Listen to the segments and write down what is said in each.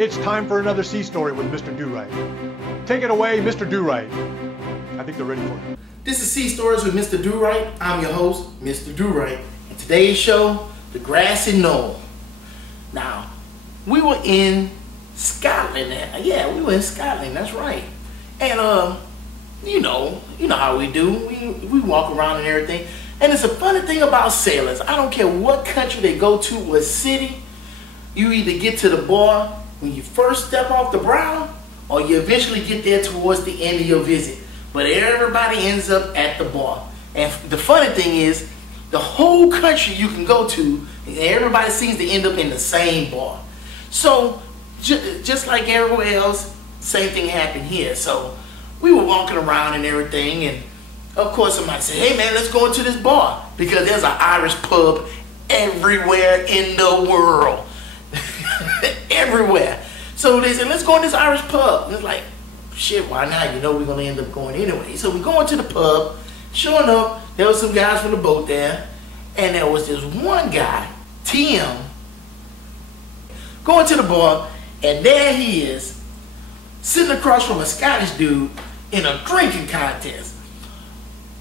It's time for another sea story with Mr. Durite. Take it away, Mr. Durite. I think they're ready for it. This is Sea Stories with Mr. Durite. I'm your host, Mr. Durite. And today's show, the Grassy Knoll. Now, we were in Scotland. Yeah, we were in Scotland. That's right. And you know how we do. We walk around and everything. And it's a funny thing about sailors. I don't care what country they go to, what city. You either get to the bar when you first step off the brow, or you eventually get there towards the end of your visit. But everybody ends up at the bar. And the funny thing is, the whole country you can go to, everybody seems to end up in the same bar. So, just like everywhere else, same thing happened here. So, we were walking around and everything, and of course somebody said, hey man, let's go into this bar, because there's an Irish pub everywhere in the world. Everywhere. So they said, let's go in this Irish pub. And it's like, shit, why not? You know we're going to end up going anyway. So we go into the pub. Sure enough, there was some guys from the boat there. And there was this one guy, Tim, going to the bar. And there he is, sitting across from a Scottish dude in a drinking contest.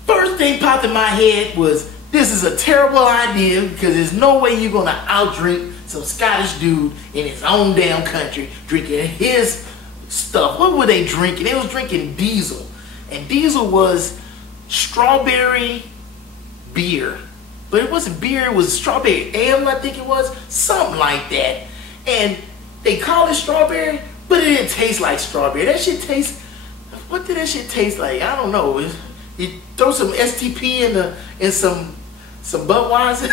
First thing popped in my head was, this is a terrible idea, because there's no way you're going to outdrink some Scottish dude in his own damn country drinking his stuff. What were they drinking? They was drinking diesel. And diesel was strawberry beer. But it wasn't beer, it was strawberry ale, I think it was. Something like that. And they called it strawberry, but it didn't taste like strawberry. That shit tastes, what did that shit taste like? I don't know. You throw some STP in some Budweiser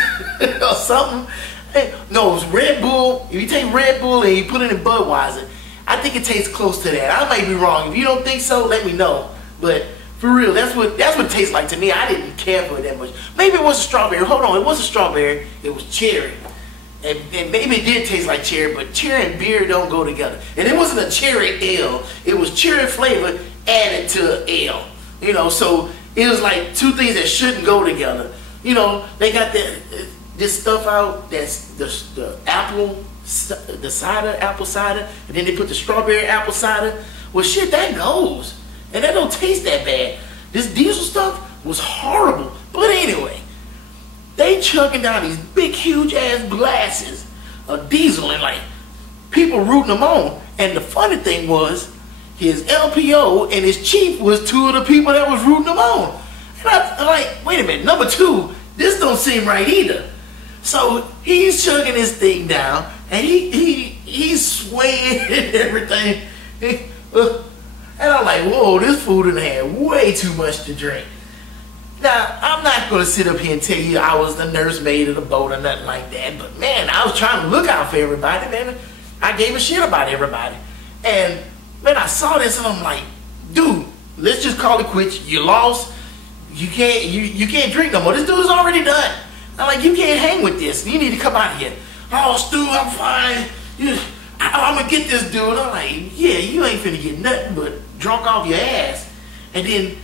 or something. No, it was Red Bull. If you take Red Bull and you put it in Budweiser, I think it tastes close to that. I might be wrong. If you don't think so, let me know. But for real, that's what it tastes like to me. I didn't care for it that much. Maybe it was a strawberry. Hold on, it wasn't strawberry. It was cherry. And maybe it did taste like cherry, but cherry and beer don't go together. And it wasn't a cherry ale. It was cherry flavor added to ale. You know, so it was like two things that shouldn't go together. You know, they got this stuff out that's the apple cider, and then they put the strawberry apple cider. Well, shit, that goes, and that don't taste that bad. This diesel stuff was horrible. But anyway, they chugging down these big, huge ass glasses of diesel, and like people rooting them on. And the funny thing was, his LPO and his chief was two of the people that was rooting them on. And I'm like, wait a minute, number two, this don't seem right either. So he's chugging his thing down, and he's swaying and everything. And I'm like, whoa, this fool done had way too much to drink. Now, I'm not going to sit up here and tell you I was the nursemaid of the boat or nothing like that, but man, I was trying to look out for everybody, man. I gave a shit about everybody. And man, I saw this and I'm like, dude, let's just call it quits. You lost. You can't drink no more. This dude's already done. I'm like, you can't hang with this. You need to come out of here. Oh, Stu, I'm fine. I'm going to get this dude. I'm like, yeah, you ain't finna get nothing but drunk off your ass. And then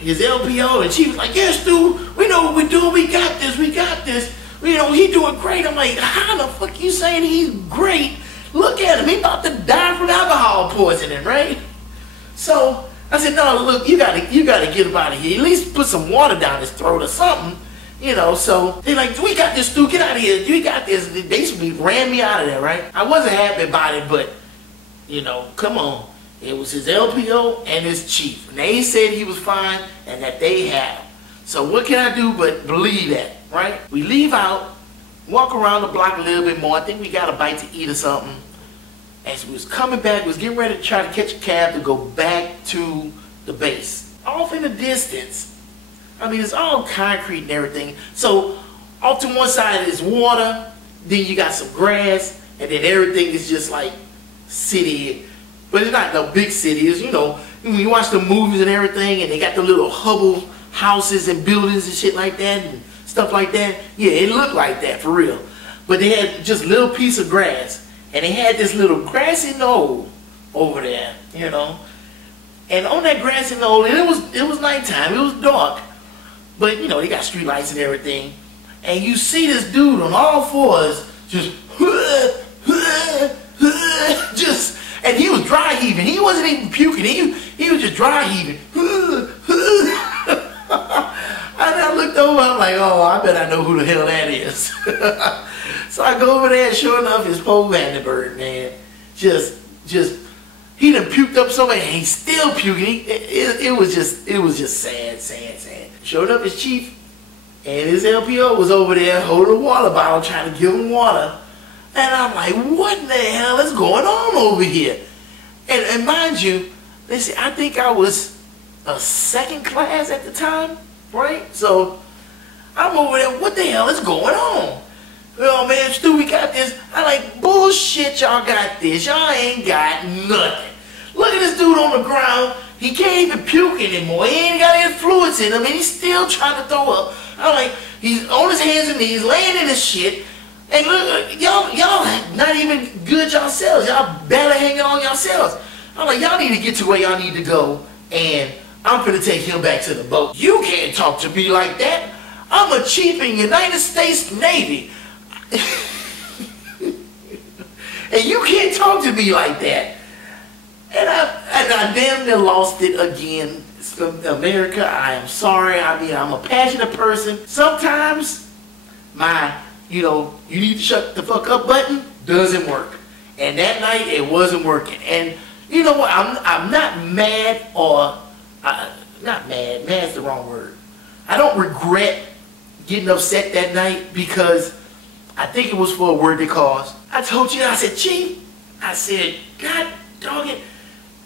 his LPO and she was like, yeah, Stu, we know what we're doing. We got this. We got this. You know, he doing great. I'm like, how the fuck you saying he's great? Look at him. He about to die from alcohol poisoning, right? So I said, no, look, you gotta get him out of here. At least put some water down his throat or something. You know, so they're like, we got this, Stu, get out of here. You got this. They basically ran me out of there, right? I wasn't happy about it, but, you know, come on. It was his LPO and his chief. And they said he was fine and that they have. So what can I do but believe that, right? We leave out, walk around the block a little bit more. I think we got a bite to eat or something. As we was coming back, we was getting ready to try to catch a cab to go back to the base. Off in the distance, I mean, it's all concrete and everything. So off to one side is water, then you got some grass, and then everything is just like city. But it's not no big city. It's, you know, when you watch the movies and everything, and they got the little Hubble houses and buildings and shit like that and stuff like that. Yeah, it looked like that for real. But they had just a little piece of grass, and they had this little grassy knoll over there, you know. And on that grassy knoll, and it was nighttime, it was dark. But, you know, they got street lights and everything. And you see this dude on all fours just heaving. He wasn't even puking. He was just dry heaving. And I looked over, I'm like, oh, I bet I know who the hell that is. So I go over there, and sure enough, it's Poe Vandenberg, man. Just, he done puked up so much, and he's still puking. It was just sad. Sure enough, his chief and his LPO was over there holding a water bottle, trying to give him water. And I'm like, what in the hell is going on over here? And mind you, listen, I think I was a second class at the time, right? So I'm over there, what the hell is going on? Oh man, Stu, we got this. I'm like, bullshit, y'all got this. Y'all ain't got nothing. Look at this dude on the ground. He can't even puke anymore. He ain't got any fluids in him, and he's still trying to throw up. I'm like, he's on his hands and knees, laying in his shit. And look, y'all not even good yourselves. Y'all barely hanging on yourselves. I'm like, y'all need to get to where y'all need to go, and I'm gonna take him back to the boat. You can't talk to me like that. I'm a chief in the United States Navy. And you can't talk to me like that. And I damn near lost it again. America, I am sorry. I mean, I'm a passionate person. Sometimes my, you need to shut the fuck up button doesn't work. And that night it wasn't working. And you know what? I'm not mad or not mad. Mad's the wrong word. I don't regret getting upset that night because I think it was for a worthy cause. I told you, I said, Chief, I said, God dog it.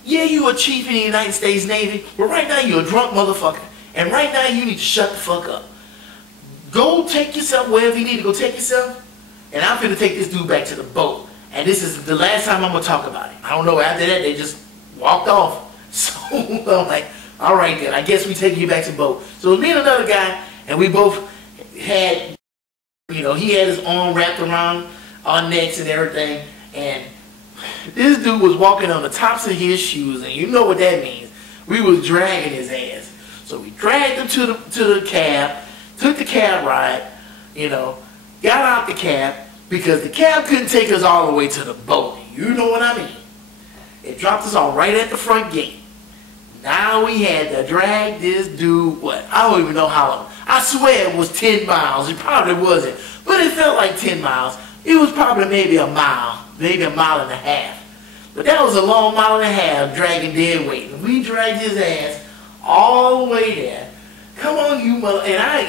Yeah, you a chief in the United States Navy, but right now you're a drunk motherfucker. And right now you need to shut the fuck up. Go take yourself wherever you need to go take yourself. And I'm finna take this dude back to the boat. And this is the last time I'm gonna talk about it. I don't know, after that they just walked off. So I'm like, all right then, I guess we take you back to the boat. So me and another guy, and we both had, he had his arm wrapped around our necks and everything. And this dude was walking on the tops of his shoes, and you know what that means. We was dragging his ass. So we dragged him to the cab, took the cab ride, got out the cab, because the cab couldn't take us all the way to the boat. You know what I mean? It dropped us all right at the front gate. Now we had to drag this dude, I don't even know how long. I swear it was 10 miles. It probably wasn't. But it felt like 10 miles. It was probably maybe a mile, maybe a mile and a half. But that was a long mile and a half dragging dead weight. And we dragged his ass all the way there. Come on, you mother, and I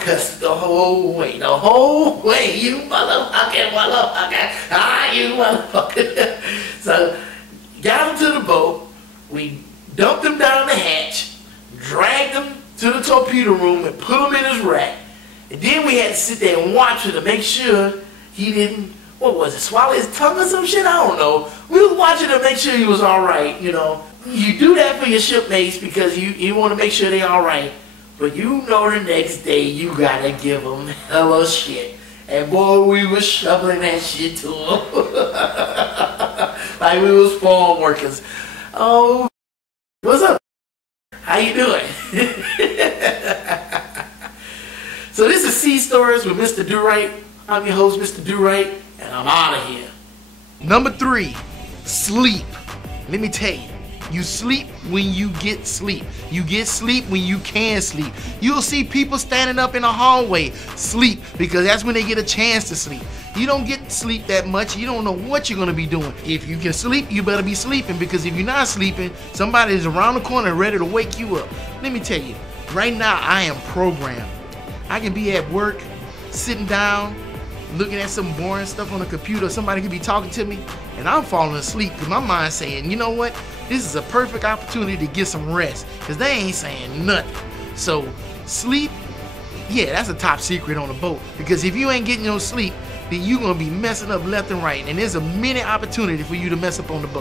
cussed the whole way, you motherfucking you motherfucker. So, got him to the boat, we dumped him down the hatch, dragged him to the torpedo room and put him in his rack. And then we had to sit there and watch him to make sure he didn't, swallow his tongue or some shit? I don't know. We was watching to make sure he was alright, You do that for your shipmates because you want to make sure they're alright. But the next day you gotta give them hella shit. And boy, we was shoveling that shit to them. Like we was farm workers. Oh, what's up? How you doing? So this is Sea Stories with Mr. Durite. I'm your host, Mr. Durite, and I'm out of here. Number 3, sleep. Let me tell you, you sleep when you get sleep. You get sleep when you can sleep. You'll see people standing up in the hallway sleep because that's when they get a chance to sleep. You don't get sleep that much. You don't know what you're gonna be doing. If you can sleep, you better be sleeping because if you're not sleeping, somebody is around the corner ready to wake you up. Let me tell you, right now I am programmed. I can be at work, sitting down, looking at some boring stuff on the computer. Somebody could be talking to me, and I'm falling asleep because my mind's saying, you know what? This is a perfect opportunity to get some rest because they ain't saying nothing. So sleep, yeah, that's a top secret on a boat because if you ain't getting no sleep, then you're going to be messing up left and right, and there's a many opportunity for you to mess up on the boat.